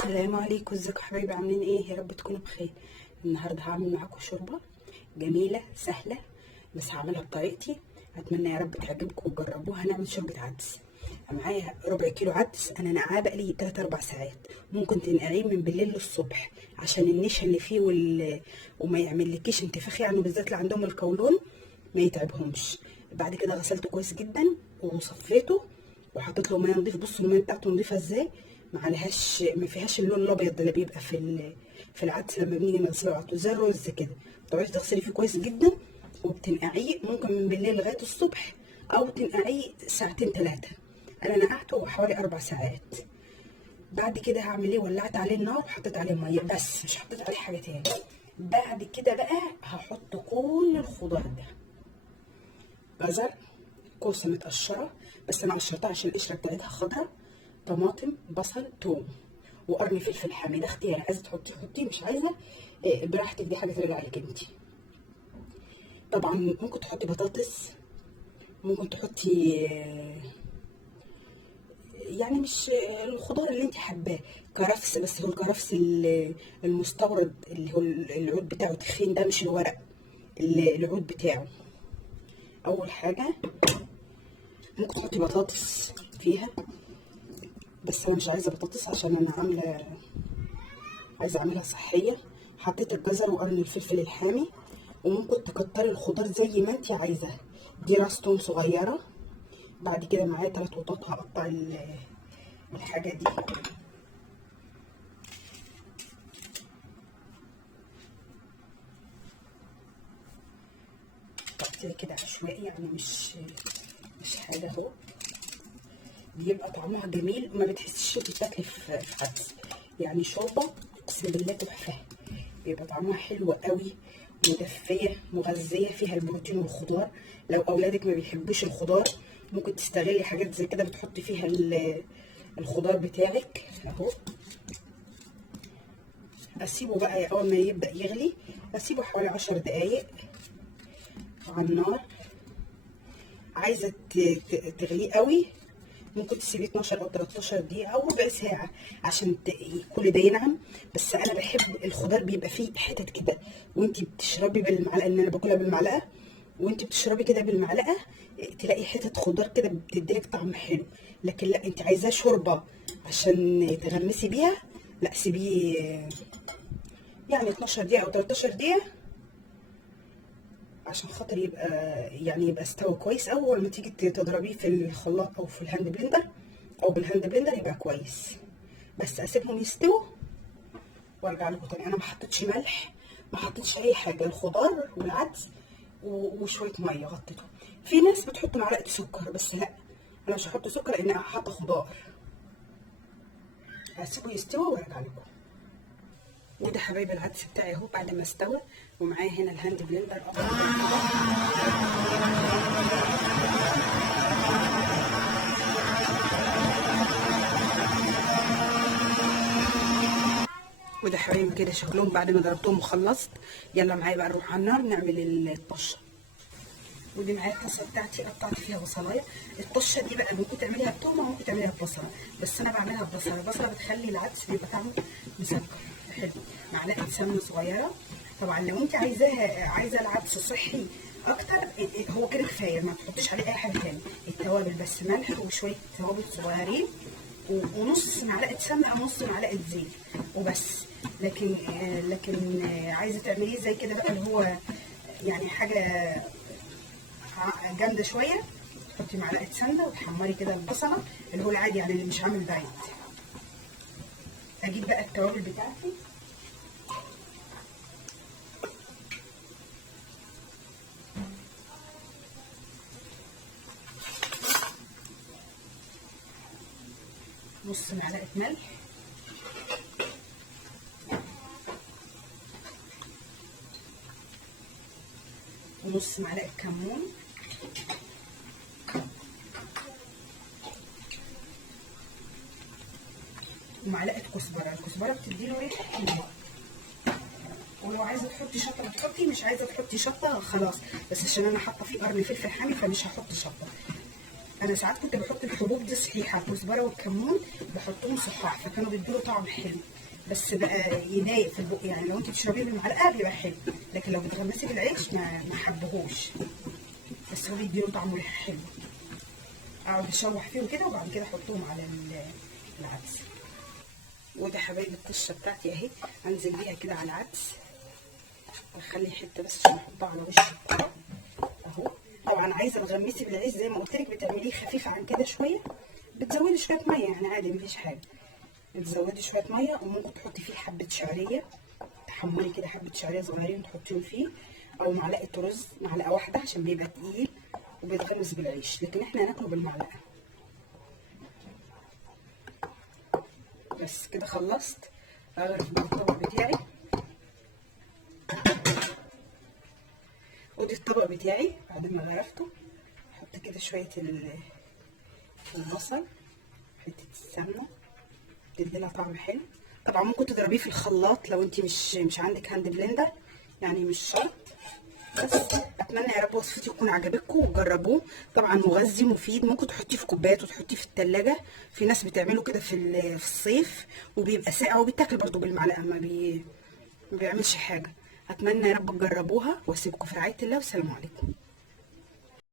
السلام عليكم، ازيكم حبايبي؟ عاملين ايه؟ يا رب تكونوا بخير. النهارده هعمل معاكم شوربه جميله سهله، بس هعملها بطريقتي. اتمنى يا رب تعجبكم وتجربوها. هنعمل شوربه عدس. معايا ربع كيلو عدس انا نقعاه بقالي 3 4 ساعات. ممكن تنقعيه من بالليل للصبح عشان النشا اللي فيه وما يعملكيش انتفاخ، يعني بالذات اللي عندهم القولون ما يتعبهمش. بعد كده غسلته كويس جدا وصفيته وحطيت له ميه نضيف. بصوا الميه بتاعته نضيفه ازاي، ما فيهاش اللون الابيض اللي بيبقى في العدس لما بنيجي نغسله على طول زي الرز كده. تقعدي تغسلي فيه كويس جدا وبتنقعيه ممكن من بالليل لغايه الصبح، او تنقعيه ساعتين 3. انا نقعته حوالي 4 ساعات. بعد كده هعمل ايه؟ ولعت عليه النار وحطيت عليه ميه بس، مش حطيت عليه حاجه تاني. بعد كده بقى هحط كل الخضار ده: جزر، كوسه متقشره بس انا قشرتها عشان القشره بتاعتها خضرا، طماطم، بصل، توم، وقرن فلفل حامي. ده اختياري، عايزه تحطيه حطيه، مش عايزه براحتك، دي حاجه ترجع لك انت. طبعا ممكن تحطي بطاطس، ممكن تحطي يعني مش الخضار اللي انت حباه. كرفس، بس هو الكرفس المستورد اللي هو العود بتاعه تخين، ده مش الورق، العود بتاعه. اول حاجه ممكن تحطي بطاطس فيها، بس انا مش عايزه بطاطس عشان انا عايزه اعملها صحيه. حطيت الجزر وقرن الفلفل الحامي، وممكن تكتري الخضار زي ما انت عايزه. دي راس توم صغيره. بعد كده معايا 3 قطات هقطع الحاجه دي. تقطيع كده عشوائي، يعني مش حاجه اهو. بيبقى طعمها جميل وما بتحسيش بتاكلي في عدس. يعني شوربه اقسم بالله تحفه، بيبقى طعمها حلو قوي، مدفيه مغذيه، فيها البروتين والخضار. لو اولادك ما بيحبوش الخضار ممكن تستغلي حاجات زي كده، بتحطي فيها الخضار بتاعك اهو. اسيبه بقى اول ما يبدا يغلي، اسيبه حوالي 10 دقايق على النار. عايزه تغليه قوي ممكن تسيبيه 12 او 13 دقيقه او ربع ساعه عشان كل ده ينعم. بس انا بحب الخضار بيبقى فيه حتت كده وانتي بتشربي بالمعلقه، ان انا باكلها بالمعلقه، وانتي بتشربي كده بالمعلقه تلاقي حتت خضار كده بتديلك طعم حلو. لكن لا، انت عايزاه شوربه عشان تغمسي بيها، لا سيبيه يعني 12 دقيقه او 13 دقيقه عشان خاطر يبقى استوى كويس. اول ما تيجي تضربيه في الخلاط او في الهاند بلندر او بالهاند بلندر يبقى كويس. بس اسيبهم يستووا وارجع لكم تاني. انا ما حطيتش ملح، ما حطيتش اي حاجه، الخضار والعدس وشويه ميه غطيتهم. في ناس بتحط معلقه سكر، بس لا، انا مش هحط سكر لان انا حاطه خضار. هسيبه يستوى وارجع لكم. وده حبايبي العدس بتاعي اهو بعد ما استوى، ومعايا هنا الهاند بلندر وده حبايبي كده شكلهم بعد ما ضربتهم وخلصت. يلا معايا بقى نروح على النار نعمل الطشه. ودي معايا الطاسه بتاعتي قطعت فيها بصلايه. الطشه دي بقى ممكن تعمليها بتومه وممكن تعمليها ببصله، بس انا بعملها ببصله. البصله بتخلي العدس بيبقى طعمه مسكر حلو. معلقه سمنه صغيره. طبعا لو انت عايزه العدس صحي اكتر هو كده كفايه، ما تحطيش عليه اي حاجه تاني. التوابل بس ملح وشويه توابل صغيرين ونص معلقه سمنه او نص معلقه زيت وبس. لكن عايزه تعمليه زي كده بقى اللي هو يعني حاجه جامده شويه، تحطي معلقه سمنه وتحمري كده البصله اللي هو العادي، يعني اللي مش عامل دايت. اجيب بقى التوابل بتاعتي. نص معلقه ملح، ونص معلقه كمون، ومعلقه كزبره. الكزبره بتديله ريحه حلوه، ولو عايزه تحطي شطه بتحطي، مش عايزه تحطي شطه خلاص. بس عشان انا حاطه فيه قرن فلفل حامي فمش هحط شطه. انا ساعات كنت بحط الحبوب دي صحيحه، الكزبره والكمون بحطهم صحاح، فكانوا بيدوا طعم حلو، بس بقى يضايق في البق يعني. لو انت بتشربيه بالمعلقه بيبقى حلو، لكن لو بتغمسي بالعيش ما حبهوش، بس هو بيديله طعم وريحه حلو. اقعد اشوح فيهم كده وبعد كده احطهم على العدس. وده حبايب الطشه بتاعتي اهي، انزل بيها كده على العدس واخلي حته بس عشان احطها على وش الطبق اهو. طبعا عايزه تغمسي بالعيش زي ما قلت لك بتعمليه خفيف عن كده شويه، بتزودي شويه ميه يعني عادي مفيش حاجه، بتزودي شويه ميه، وممكن تحطي فيه حبه شعريه، تحمري كده حبه شعريه صغيرين تحطيهم فيه، او معلقه رز، معلقه واحده عشان بيبقى تقيل وبيتغمس بالعيش، لكن احنا هناكله بالمعلقه. بس كده خلصت، اغرف بقى الطبق بتاعي. ودي الطبق بتاعي بعد ما غرفته، احط كده شويه البصل، حته السمنه تديلها طعم حلو. طبعا ممكن تضربيه في الخلاط لو انت مش عندك هاند بلندر، يعني مش شرط. بس اتمنى يا رب وصفتي تكون عجبتكم وجربوه. طبعا مغذي مفيد، ممكن تحطيه في كوبايات وتحطيه في التلاجة، في ناس بتعمله كده في الصيف وبيبقى ساقع وبيتاكل برضو بالمعلقه، ما بيعملش حاجه. اتمنى يا رب تجربوها، واسيبكم في رعايه الله، والسلام عليكم.